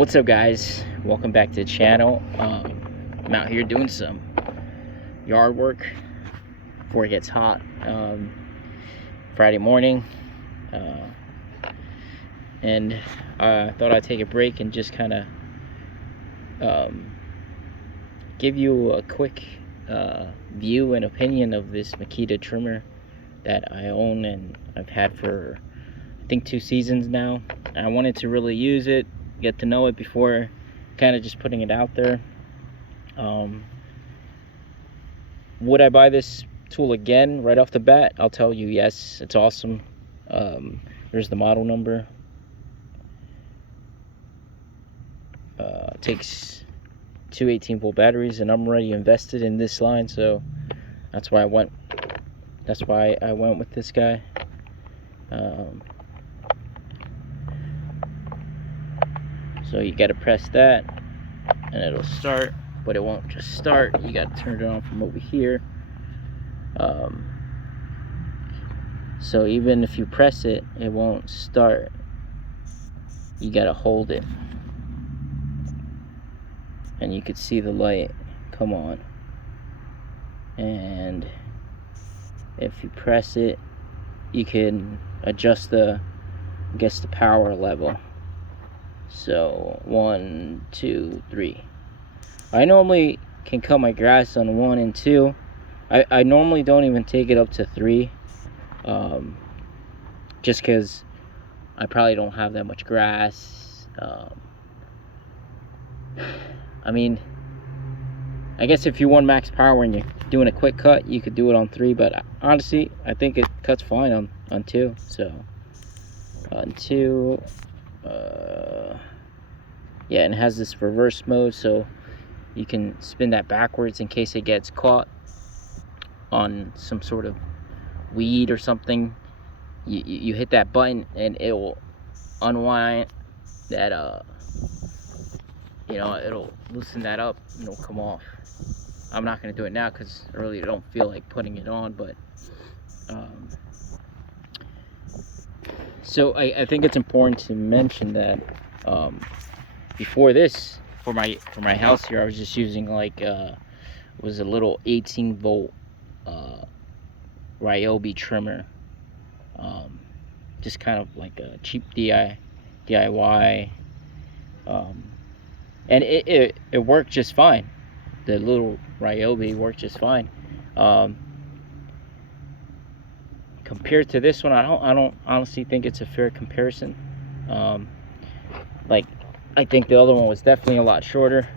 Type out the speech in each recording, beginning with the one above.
What's up, guys? Welcome back to the channel. I'm out here doing some yard work before it gets hot. Friday morning, and I thought I'd take a break and just kind of give you a quick view and opinion of this Makita trimmer that I own and I've had for I think 2 seasons now. I wanted to really use it, get to know it before kind of just putting it out there. Would I buy this tool again right off the bat? I'll tell you, yes, it's awesome. There's the model number. It takes 2 18-volt batteries, and I'm already invested in this line, so that's why I went with this guy. So you got to press that and it'll start, but it won't just start. You got to turn it on from over here. So even if you press it, it won't start. You got to hold it, and you could see the light come on. And if you press it, you can adjust the power level. So 1, 2, 3. I normally can cut my grass on 1 and 2. I normally don't even take it up to 3, just because I probably don't have that much grass. I mean, I guess if you want max power and you're doing a quick cut, you could do it on 3, but honestly I think it cuts fine on 2. So on 2, yeah, and it has this reverse mode, so you can spin that backwards in case it gets caught on some sort of weed or something. You hit that button and it will unwind that, it'll loosen that up and it'll come off. I'm not going to do it now because I really don't feel like putting it on, but so I think it's important to mention that before this, for my house here, I was just using like was a little 18-volt Ryobi trimmer, just kind of like a cheap DIY, and it worked just fine. The little Ryobi worked just fine. Compared to this one, I don't honestly think it's a fair comparison. Like, I think the other one was definitely a lot shorter.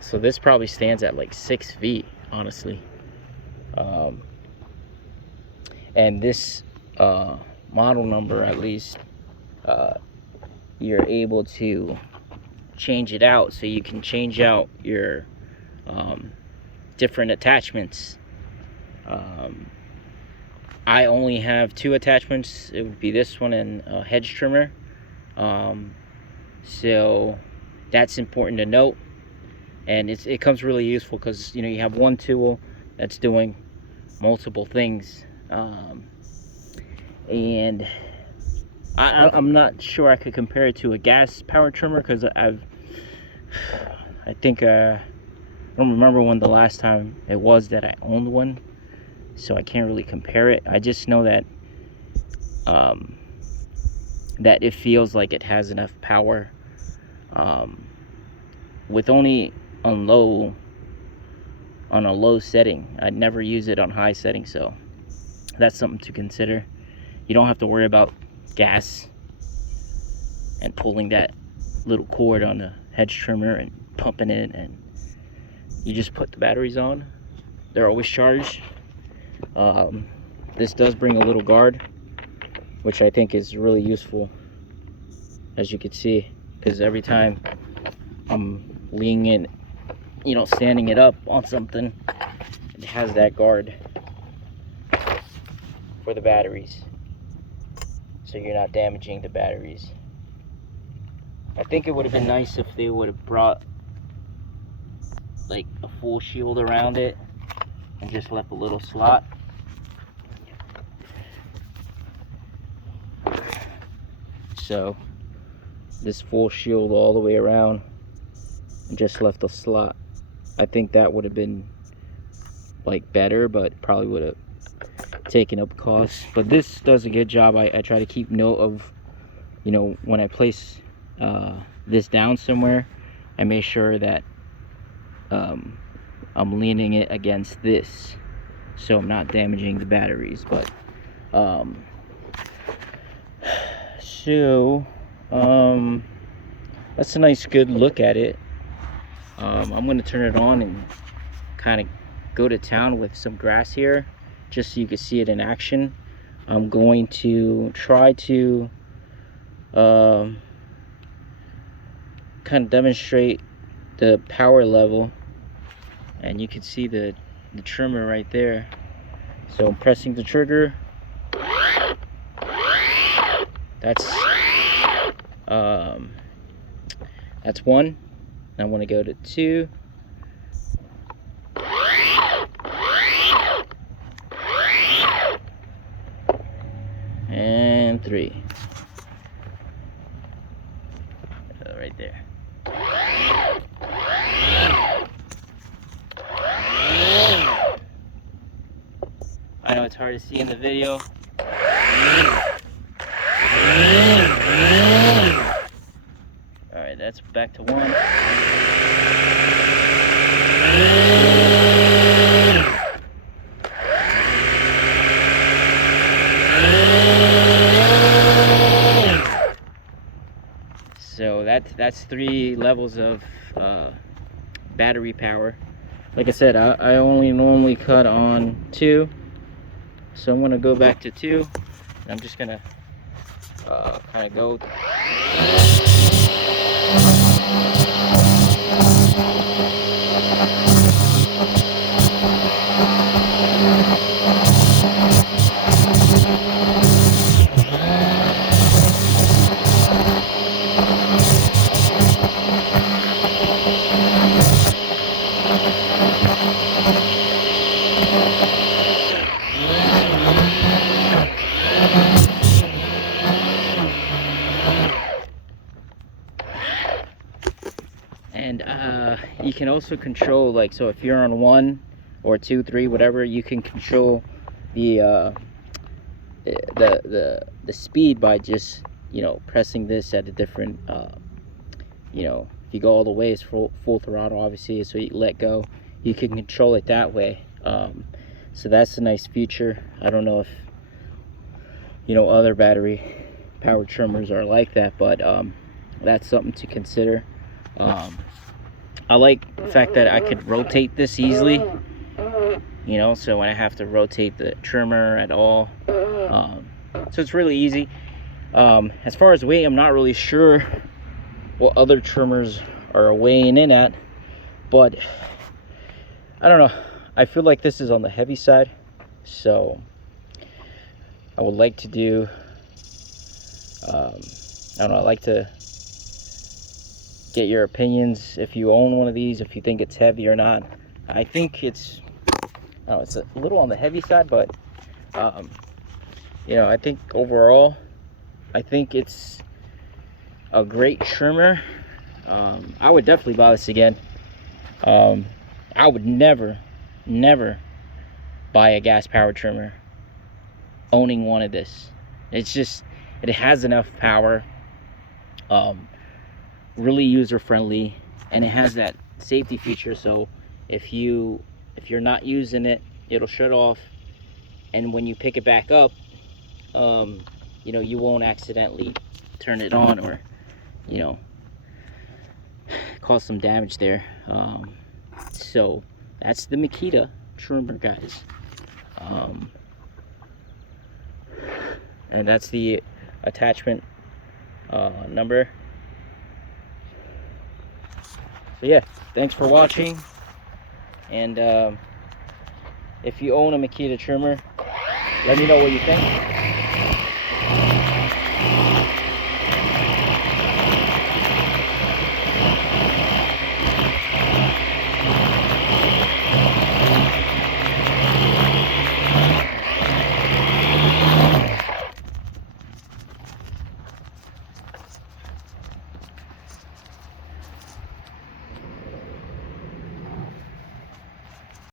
So this probably stands at like 6 feet, honestly. And this model number, at least, you're able to change it out, so you can change out your different attachments. I only have 2 attachments. It would be this one and a hedge trimmer. So that's important to note, and it comes really useful because you have one tool that's doing multiple things. And I'm not sure I could compare it to a gas power trimmer, because I think I don't remember when the last time it was that I owned one, so I can't really compare it. I just know that that it feels like it has enough power, with only on a low setting. I'd never use it on high setting, so that's something to consider. You don't have to worry about gas and pulling that little cord on the hedge trimmer and pumping it, and you just put the batteries on. They're always charged. This does bring a little guard, which I think is really useful, as you can see, because every time I'm leaning in, standing it up on something, it has that guard for the batteries, so you're not damaging the batteries. I think it would have been nice if they would have brought like a full shield around it and just left a little slot. So this full shield all the way around and just left the slot. I think that would have been like better, but probably would have taken up costs. But this does a good job. I try to keep note of, you know, when I place this down somewhere, I make sure that I'm leaning it against this, so I'm not damaging the batteries. But that's a nice good look at it. I'm gonna turn it on and kind of go to town with some grass here, just so you can see it in action. I'm going to try to kind of demonstrate the power level, and you can see the trimmer right there. So I'm pressing the trigger. That's one. I want to go to 2. And 3. Right there. I know it's hard to see in the video. Alright, that's back to 1. So that's 3 levels of battery power. Like I said, I only normally cut on 2, so I'm gonna go back to 2. And I'm just gonna kind of go. And you can also control, like, so if you're on 1 or 2, 3, whatever, you can control the speed by just, you know, pressing this at a different, you know, if you go all the way, it's full throttle, obviously, so you let go, you can control it that way. So that's a nice feature. I don't know if, you know, other battery powered trimmers are like that, but that's something to consider. I like the fact that I could rotate this easily, you know, so when I have to rotate the trimmer at all, so it's really easy. As far as weight, I'm not really sure what other trimmers are weighing in at, but I don't know, I feel like this is on the heavy side, so I would like to do, I don't know, I'd like to get your opinions if you own one of these, if you think it's heavy or not. I think it's, oh, it's a little on the heavy side, but you know, I think overall, I think it's a great trimmer. I would definitely buy this again. I would never buy a gas powered trimmer owning one of this. It's just, it has enough power, really user friendly, and it has that safety feature, so if you're not using it, it'll shut off, and when you pick it back up, you know, you won't accidentally turn it on or, you know, cause some damage there. So that's the Makita trimmer, guys, and that's the attachment number. So yeah, thanks for watching, and if you own a Makita trimmer, let me know what you think.